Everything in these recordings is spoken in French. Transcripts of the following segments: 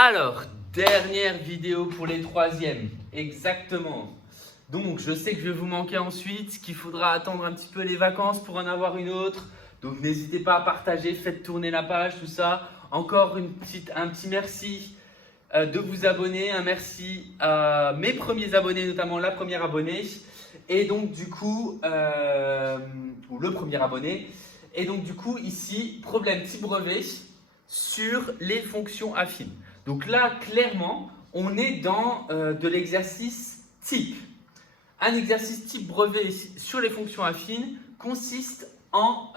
Alors, dernière vidéo pour les troisièmes, exactement. Donc, je sais que je vais vous manquer ensuite, qu'il faudra attendre un petit peu les vacances pour en avoir une autre. Donc, n'hésitez pas à partager, faites tourner la page, tout ça. Encore un petit merci de vous abonner, un merci à mes premiers abonnés, notamment la première abonnée. Et donc, du coup, ou le premier abonné. Et donc, du coup, ici, problème type brevet sur les fonctions affines. Donc là, clairement, on est dans de l'exercice type. Un exercice type brevet sur les fonctions affines consiste en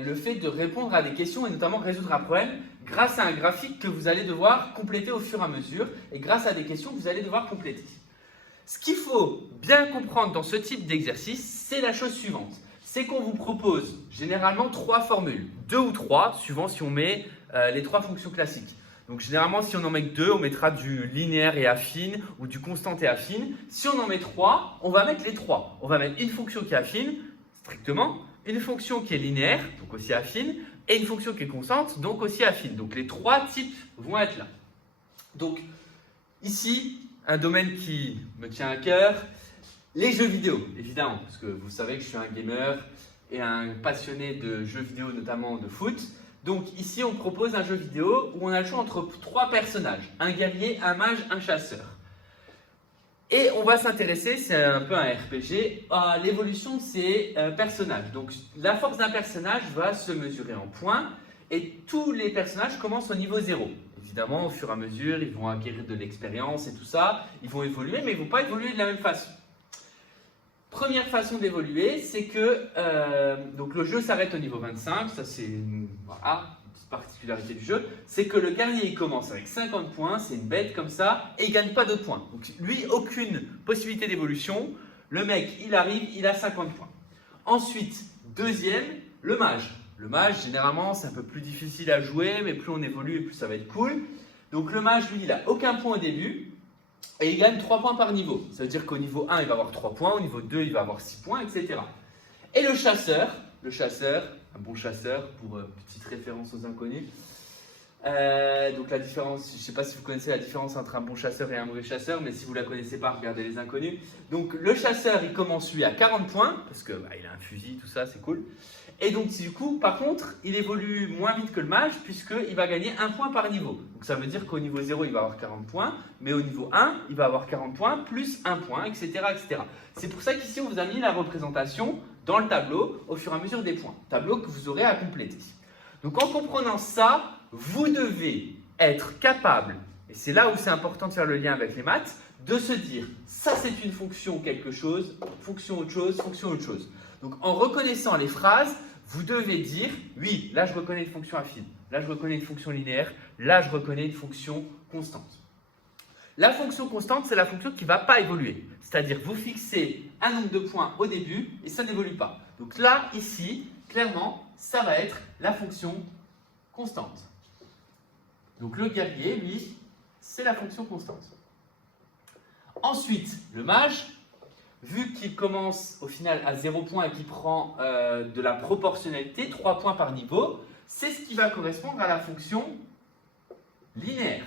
le fait de répondre à des questions et notamment résoudre un problème grâce à un graphique que vous allez devoir compléter au fur et à mesure et grâce à des questions que vous allez devoir compléter. Ce qu'il faut bien comprendre dans ce type d'exercice, c'est la chose suivante. C'est qu'on vous propose généralement trois formules, deux ou trois, suivant si on met les trois fonctions classiques. Donc généralement, si on en met que deux, on mettra du linéaire et affine ou du constante et affine. Si on en met trois, on va mettre les trois. On va mettre une fonction qui est affine, strictement, une fonction qui est linéaire, donc aussi affine, et une fonction qui est constante, donc aussi affine. Donc les trois types vont être là. Donc ici, un domaine qui me tient à cœur, les jeux vidéo, évidemment, parce que vous savez que je suis un gamer et un passionné de jeux vidéo, notamment de foot. Donc ici, on propose un jeu vidéo où on a le choix entre trois personnages, un guerrier, un mage, un chasseur. Et on va s'intéresser, c'est un peu un RPG, à l'évolution de ces personnages. Donc la force d'un personnage va se mesurer en points et tous les personnages commencent au niveau 0. Évidemment, au fur et à mesure, ils vont acquérir de l'expérience et tout ça, ils vont évoluer, mais ils ne vont pas évoluer de la même façon. Première façon d'évoluer, c'est que donc le jeu s'arrête au niveau 25, ça c'est une petite particularité du jeu, c'est que le guerrier il commence avec 50 points, c'est une bête comme ça, et il ne gagne pas de points. Donc lui, aucune possibilité d'évolution, le mec il arrive, il a 50 points. Ensuite, deuxième, le mage. Le mage, généralement, c'est un peu plus difficile à jouer, mais plus on évolue, plus ça va être cool. Donc le mage, lui, il n'a aucun point au début. Et il gagne 3 points par niveau. Ça veut dire qu'au niveau 1, il va avoir 3 points, au niveau 2, il va avoir 6 points, etc. Et le chasseur, un bon chasseur, pour petite référence aux inconnus. Donc la différence, je ne sais pas si vous connaissez la différence entre un bon chasseur et un mauvais chasseur, mais si vous ne la connaissez pas, regardez les inconnus. Donc le chasseur, il commence lui à 40 points, parce qu'il a un fusil, tout ça, c'est cool. Et donc du coup, par contre, il évolue moins vite que le mage, puisqu'il va gagner 1 point par niveau. Donc ça veut dire qu'au niveau 0, il va avoir 40 points, mais au niveau 1, il va avoir 40 points, plus 1 point, etc. etc. C'est pour ça qu'ici, on vous a mis la représentation dans le tableau, au fur et à mesure des points. Tableau que vous aurez à compléter. Donc en comprenant ça, vous devez être capable, et c'est là où c'est important de faire le lien avec les maths, de se dire, ça c'est une fonction quelque chose, fonction autre chose, fonction autre chose. Donc en reconnaissant les phrases, vous devez dire, oui, là je reconnais une fonction affine, là je reconnais une fonction linéaire, là je reconnais une fonction constante. La fonction constante, c'est la fonction qui ne va pas évoluer. C'est-à-dire, vous fixez un nombre de points au début et ça n'évolue pas. Donc là, ici, clairement, ça va être la fonction constante. Donc le guerrier, lui, c'est la fonction constante. Ensuite, le mage, vu qu'il commence au final à 0 points et qu'il prend de la proportionnalité, 3 points par niveau, c'est ce qui va correspondre à la fonction linéaire.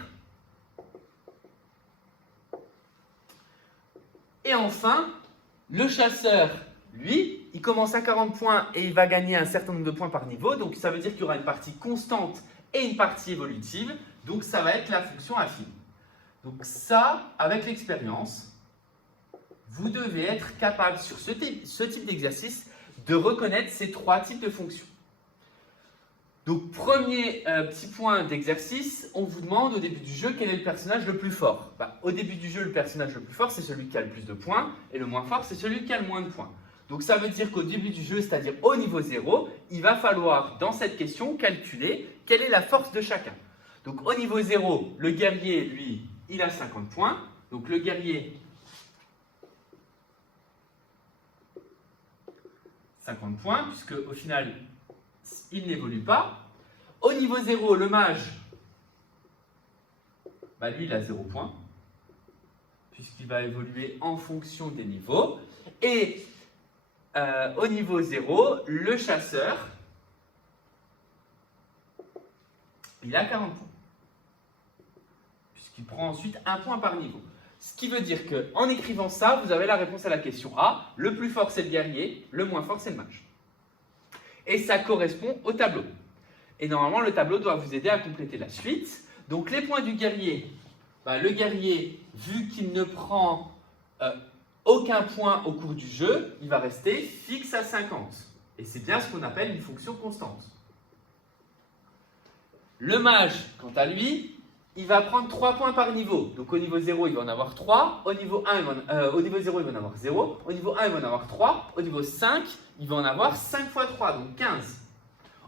Et enfin, le chasseur, lui, il commence à 40 points et il va gagner un certain nombre de points par niveau. Donc ça veut dire qu'il y aura une partie constante et une partie évolutive. Donc ça va être la fonction affine. Donc ça, avec l'expérience, vous devez être capable sur ce type d'exercice de reconnaître ces trois types de fonctions. Donc premier petit point d'exercice, on vous demande au début du jeu quel est le personnage le plus fort. Au début du jeu, le personnage le plus fort, c'est celui qui a le plus de points, et le moins fort, c'est celui qui a le moins de points. Donc ça veut dire qu'au début du jeu, c'est-à-dire au niveau 0, il va falloir, dans cette question, calculer quelle est la force de chacun. Donc au niveau 0, le guerrier, lui, il a 50 points. Donc le guerrier, 50 points, puisque au final, il n'évolue pas. Au niveau 0, le mage, lui, il a 0 points, puisqu'il va évoluer en fonction des niveaux. Et au niveau 0, le chasseur, il a 40 points. qui prend ensuite un point par niveau. Ce qui veut dire qu'en écrivant ça, vous avez la réponse à la question A. Le plus fort, c'est le guerrier, le moins fort, c'est le mage. Et ça correspond au tableau. Et normalement, le tableau doit vous aider à compléter la suite. Donc, les points du guerrier, le guerrier, vu qu'il ne prend aucun point au cours du jeu, il va rester fixe à 50. Et c'est bien ce qu'on appelle une fonction constante. Le mage, quant à lui, il va prendre 3 points par niveau. Donc au niveau 0, il va en avoir 3. Au niveau 0, il va en avoir 0. Au niveau 1, il va en avoir 3. Au niveau 5, il va en avoir 5 fois 3, donc 15.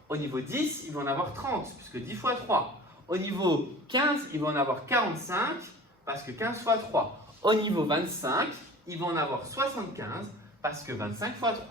Au niveau 10, il va en avoir 30, puisque 10 fois 3. Au niveau 15, il va en avoir 45, parce que 15 fois 3. Au niveau 25, il va en avoir 75, parce que 25 fois 3.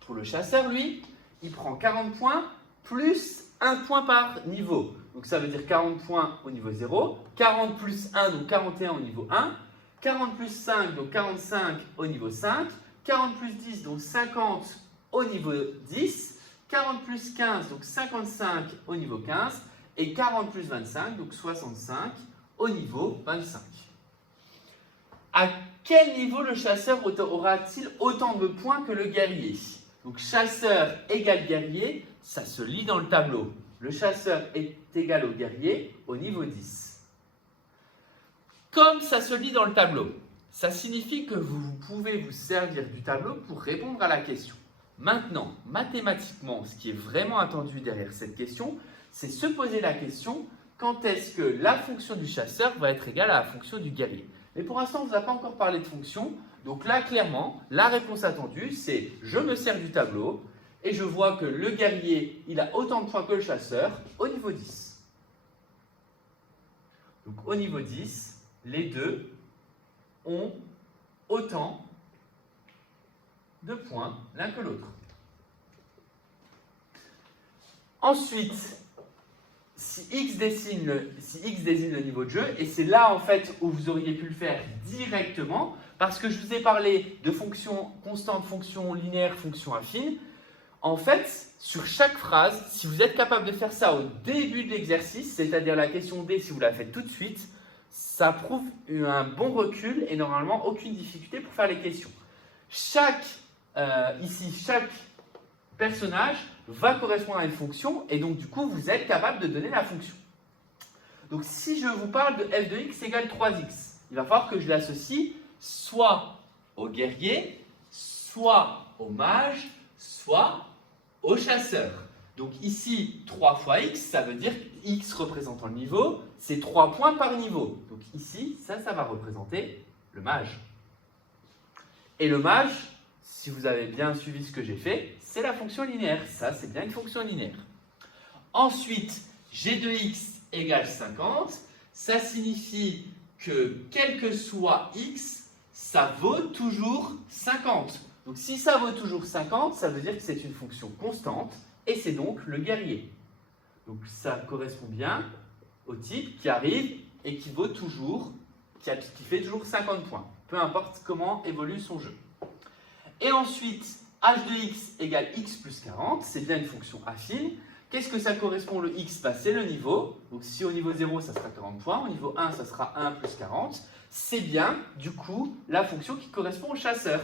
Pour le chasseur, lui, il prend 40 points plus 1 point par niveau. Donc ça veut dire 40 points au niveau 0, 40 plus 1, donc 41 au niveau 1, 40 plus 5, donc 45 au niveau 5, 40 plus 10, donc 50 au niveau 10, 40 plus 15, donc 55 au niveau 15, et 40 plus 25, donc 65 au niveau 25. À quel niveau le chasseur aura-t-il autant de points que le guerrier? Donc chasseur égale guerrier, ça se lit dans le tableau. Le chasseur est égal au guerrier au niveau 10. Comme ça se lit dans le tableau, ça signifie que vous pouvez vous servir du tableau pour répondre à la question. Maintenant, mathématiquement, ce qui est vraiment attendu derrière cette question, c'est se poser la question, quand est-ce que la fonction du chasseur va être égale à la fonction du guerrier? Mais pour l'instant, on ne vous a pas encore parlé de fonction. Donc là, clairement, la réponse attendue, c'est je me sers du tableau et je vois que le guerrier, il a autant de points que le chasseur au niveau 10. Donc au niveau 10, les deux ont autant de points l'un que l'autre. Ensuite, si X désigne le niveau de jeu, et c'est là en fait où vous auriez pu le faire directement, parce que je vous ai parlé de fonctions constantes, fonctions linéaires, fonctions affines. En fait, sur chaque phrase, si vous êtes capable de faire ça au début de l'exercice, c'est-à-dire la question D, si vous la faites tout de suite, ça prouve un bon recul et normalement aucune difficulté pour faire les questions. Chaque personnage va correspondre à une fonction et donc du coup, vous êtes capable de donner la fonction. Donc si je vous parle de f de x égale 3x, il va falloir que je l'associe soit au guerrier, soit au mage, soit au chasseur. Donc ici, 3 fois x, ça veut dire x représentant le niveau, c'est 3 points par niveau. Donc ici, ça va représenter le mage. Et le mage, si vous avez bien suivi ce que j'ai fait, c'est la fonction linéaire. Ça, c'est bien une fonction linéaire. Ensuite, g de x égale 50. Ça signifie que quel que soit x, ça vaut toujours 50. Donc si ça vaut toujours 50, ça veut dire que c'est une fonction constante et c'est donc le guerrier. Donc ça correspond bien au type qui arrive et qui vaut toujours, qui fait toujours 50 points, peu importe comment évolue son jeu. Et ensuite, h de x égale x plus 40, c'est bien une fonction affine. Qu'est-ce que ça correspond le x? C'est le niveau. Donc si au niveau 0, ça sera 40 points, au niveau 1, ça sera 1 plus 40. C'est bien, du coup, la fonction qui correspond au chasseur.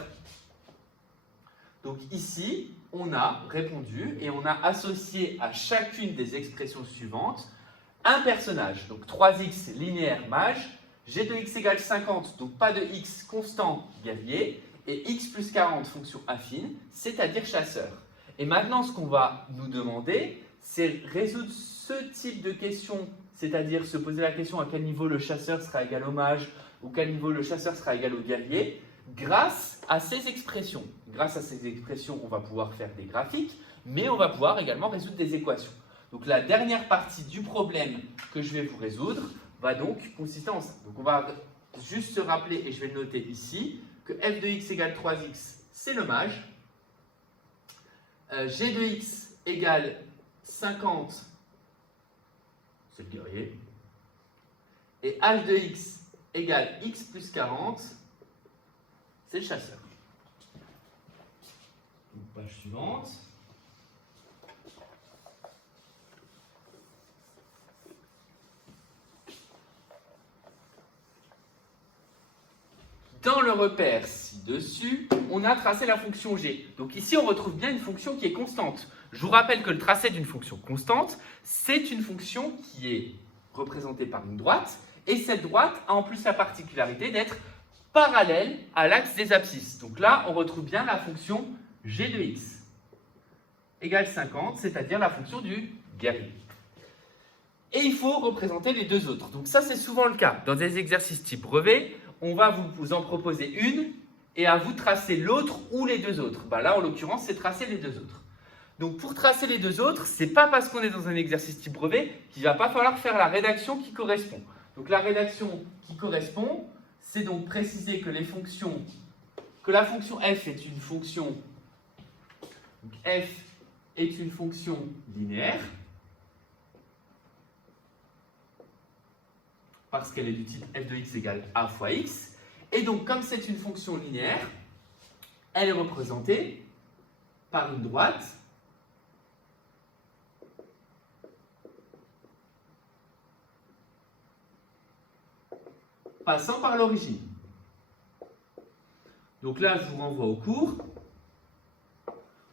Donc ici, on a répondu et on a associé à chacune des expressions suivantes un personnage. Donc 3x linéaire mage, g de x égale 50, donc pas de x constant guerrier, et x plus 40 fonction affine, c'est-à-dire chasseur. Et maintenant, ce qu'on va nous demander, c'est résoudre ce type de question, c'est-à-dire se poser la question à quel niveau le chasseur sera égal au mage ou quel niveau le chasseur sera égal au guerrier, grâce à ces expressions. Grâce à ces expressions, on va pouvoir faire des graphiques, mais on va pouvoir également résoudre des équations. Donc la dernière partie du problème que je vais vous résoudre va donc consister en ça. Donc on va juste se rappeler, et je vais le noter ici, que f de x égale 3x, c'est le mage. G de x égale 50, c'est le guerrier. Et h de x égale x plus 40, c'est le chasseur. Donc, page suivante. dans le repère ci-dessus, on a tracé la fonction g. Donc ici, on retrouve bien une fonction qui est constante. Je vous rappelle que le tracé d'une fonction constante, c'est une fonction qui est représentée par une droite. Et cette droite a en plus la particularité d'être parallèle à l'axe des abscisses. Donc là, on retrouve bien la fonction g de x égale 50, c'est-à-dire la fonction du guerrier. Et il faut représenter les deux autres. Donc ça, c'est souvent le cas. Dans des exercices type brevet, on va vous en proposer une et à vous tracer l'autre ou les deux autres. Ben là, en l'occurrence, c'est tracer les deux autres. Donc pour tracer les deux autres, ce n'est pas parce qu'on est dans un exercice type brevet qu'il ne va pas falloir faire la rédaction qui correspond. Donc la rédaction qui correspond, c'est donc préciser que la fonction f est une fonction, donc f est une fonction linéaire, parce qu'elle est du type f de x égale a fois x. Et donc, comme c'est une fonction linéaire, elle est représentée par une droite passant par l'origine. Donc là, je vous renvoie au cours.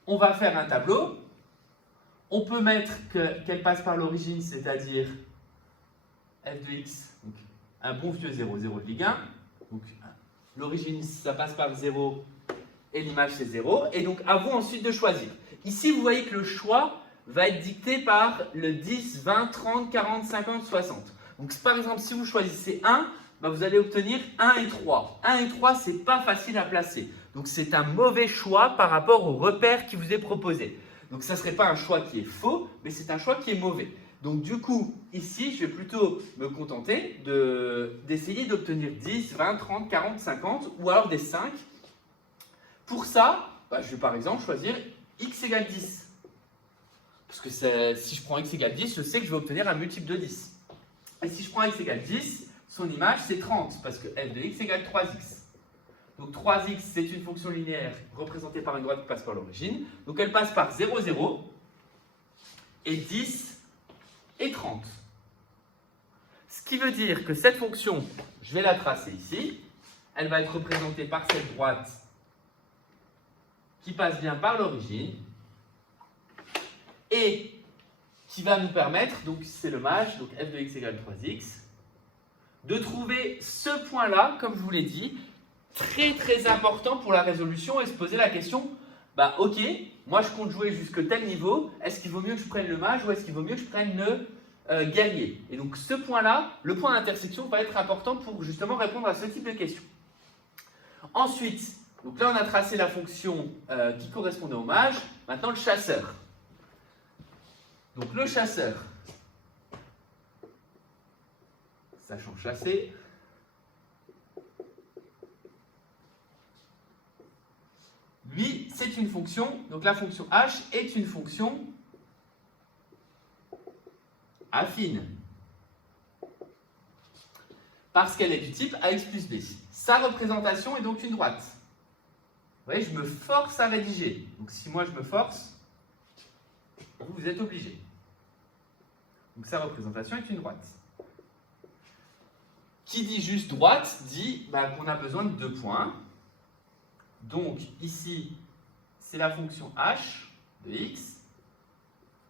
On va faire un tableau. On peut mettre qu'elle passe par l'origine, c'est-à-dire f de x, donc un bon vieux 0, 0 de Ligue 1. Donc l'origine, ça passe par le 0 et l'image c'est 0. Et donc à vous ensuite de choisir. Ici, vous voyez que le choix va être dicté par le 10, 20, 30, 40, 50, 60. Donc par exemple, si vous choisissez 1, ben, vous allez obtenir 1 et 3. 1 et 3, c'est pas facile à placer. Donc c'est un mauvais choix par rapport au repère qui vous est proposé. Donc ça ne serait pas un choix qui est faux, mais c'est un choix qui est mauvais. Donc du coup, ici, je vais plutôt me contenter d'essayer d'obtenir 10, 20, 30, 40, 50 ou alors des 5. Pour ça, bah, je vais par exemple choisir x égale 10. Parce que si je prends x égale 10, je sais que je vais obtenir un multiple de 10. Et si je prends x égale 10, son image c'est 30 parce que f de x égale 3x. Donc 3x, c'est une fonction linéaire représentée par une droite qui passe par l'origine. Donc elle passe par 0, 0 et 10 et 30. Ce qui veut dire que cette fonction, je vais la tracer ici, elle va être représentée par cette droite qui passe bien par l'origine et qui va nous permettre, donc c'est le maj, donc f de x égale 3x, de trouver ce point-là, comme je vous l'ai dit, très très important pour la résolution et se poser la question, bah ok, moi je compte jouer jusque tel niveau, est-ce qu'il vaut mieux que je prenne le mage ou est-ce qu'il vaut mieux que je prenne le guerrier? Et donc ce point-là, le point d'intersection va être important pour justement répondre à ce type de questions. Ensuite, donc là on a tracé la fonction qui correspondait au mage, maintenant le chasseur. Donc le chasseur, sachant chasser, lui, c'est une fonction, donc la fonction h est une fonction affine. Parce qu'elle est du type ax plus b. Sa représentation est donc une droite. Vous voyez, je me force à rédiger. Donc si moi je me force, vous êtes obligé. Donc sa représentation est une droite. Qui dit juste droite dit qu'on a besoin de 2 points. Donc ici, c'est la fonction h de x.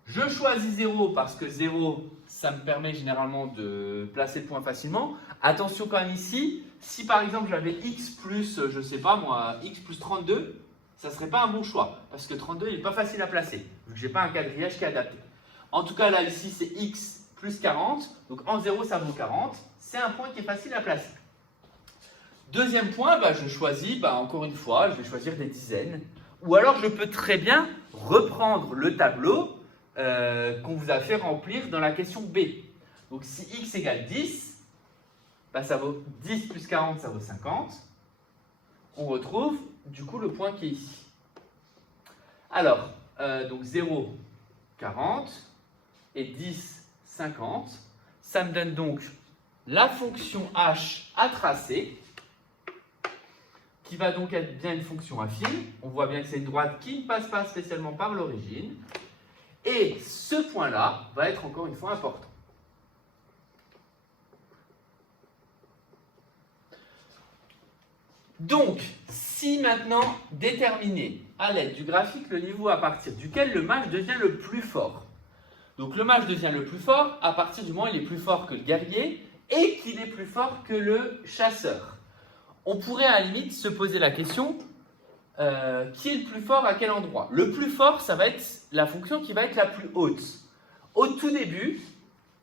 Je choisis 0 parce que 0, ça me permet généralement de placer le point facilement. Attention quand même ici, si par exemple j'avais x plus, je sais pas moi, x plus 32, ça ne serait pas un bon choix. Parce que 32, il n'est pas facile à placer, vu que je n'ai pas un quadrillage qui est adapté. En tout cas là, ici, c'est x plus 40. Donc en 0, ça vaut 40. C'est un point qui est facile à placer. Deuxième point, je choisis, encore une fois, je vais choisir des dizaines. Ou alors je peux très bien reprendre le tableau qu'on vous a fait remplir dans la question B. Donc si x égale 10, ça vaut 10 plus 40, ça vaut 50. On retrouve du coup le point qui est ici. Alors, donc 0, 40 et 10, 50. Ça me donne donc la fonction h à tracer, qui va donc être bien une fonction affine. On voit bien que c'est une droite qui ne passe pas spécialement par l'origine. Et ce point-là va être encore une fois important. Donc, si maintenant déterminer à l'aide du graphique le niveau à partir duquel le mage devient le plus fort. Donc le mage devient le plus fort à partir du moment où il est plus fort que le guerrier et qu'il est plus fort que le chasseur. On pourrait à la limite se poser la question, qui est le plus fort à quel endroit? Le plus fort, ça va être la fonction qui va être la plus haute. Au tout début,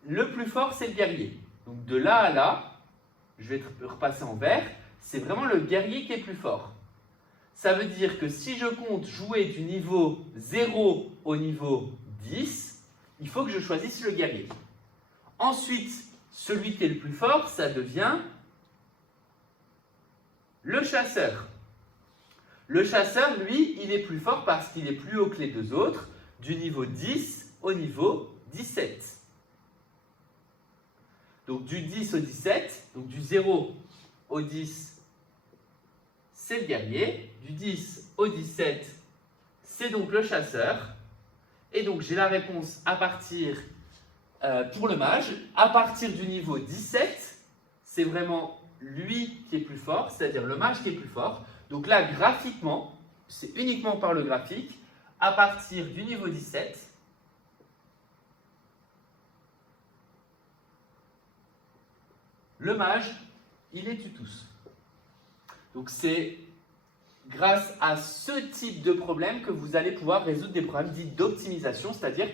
le plus fort, c'est le guerrier. Donc de là à là, je vais repasser en vert, c'est vraiment le guerrier qui est plus fort. Ça veut dire que si je compte jouer du niveau 0 au niveau 10, il faut que je choisisse le guerrier. Ensuite, celui qui est le plus fort, ça devient le chasseur. Le chasseur, lui, il est plus fort parce qu'il est plus haut que les deux autres, du niveau 10 au niveau 17. Donc du 10 au 17, donc du 0 au 10, c'est le guerrier. Du 10 au 17, c'est donc le chasseur. Et donc j'ai la réponse à partir, pour le mage, à partir du niveau 17, c'est vraiment lui qui est plus fort, c'est-à-dire le mage qui est plus fort. Donc là, graphiquement, c'est uniquement par le graphique, à partir du niveau 17, le mage, il les tue tous. Donc c'est grâce à ce type de problème que vous allez pouvoir résoudre des problèmes dits d'optimisation, c'est-à-dire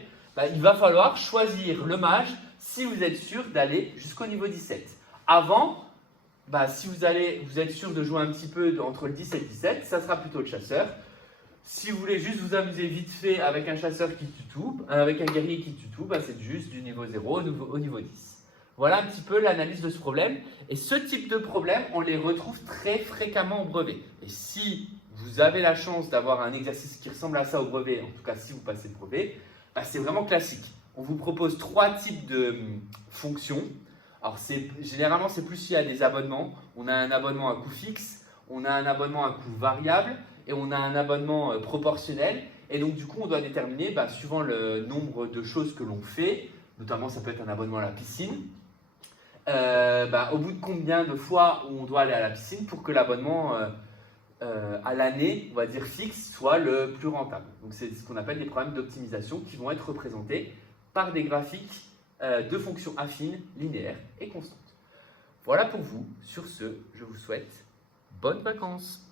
il va falloir choisir le mage si vous êtes sûr d'aller jusqu'au niveau 17. Avant, si vous êtes sûr de jouer un petit peu entre le 10 et le 17, ça sera plutôt le chasseur. Si vous voulez juste vous amuser vite fait avec un chasseur qui tue tout, avec un guerrier qui tue tout, c'est juste du niveau 0 au niveau 10. Voilà un petit peu l'analyse de ce problème. Et ce type de problème, on les retrouve très fréquemment au brevet. Et si vous avez la chance d'avoir un exercice qui ressemble à ça au brevet, en tout cas si vous passez le brevet, c'est vraiment classique. On vous propose 3 types de fonctions. Alors généralement, c'est plus s'il y a des abonnements. On a un abonnement à coût fixe, on a un abonnement à coût variable et on a un abonnement proportionnel. Et donc du coup, on doit déterminer, suivant le nombre de choses que l'on fait, notamment ça peut être un abonnement à la piscine, au bout de combien de fois on doit aller à la piscine pour que l'abonnement à l'année, on va dire fixe, soit le plus rentable. Donc c'est ce qu'on appelle des problèmes d'optimisation qui vont être représentés par des graphiques de fonctions affines, linéaires et constantes. Voilà pour vous. Sur ce, je vous souhaite bonnes vacances.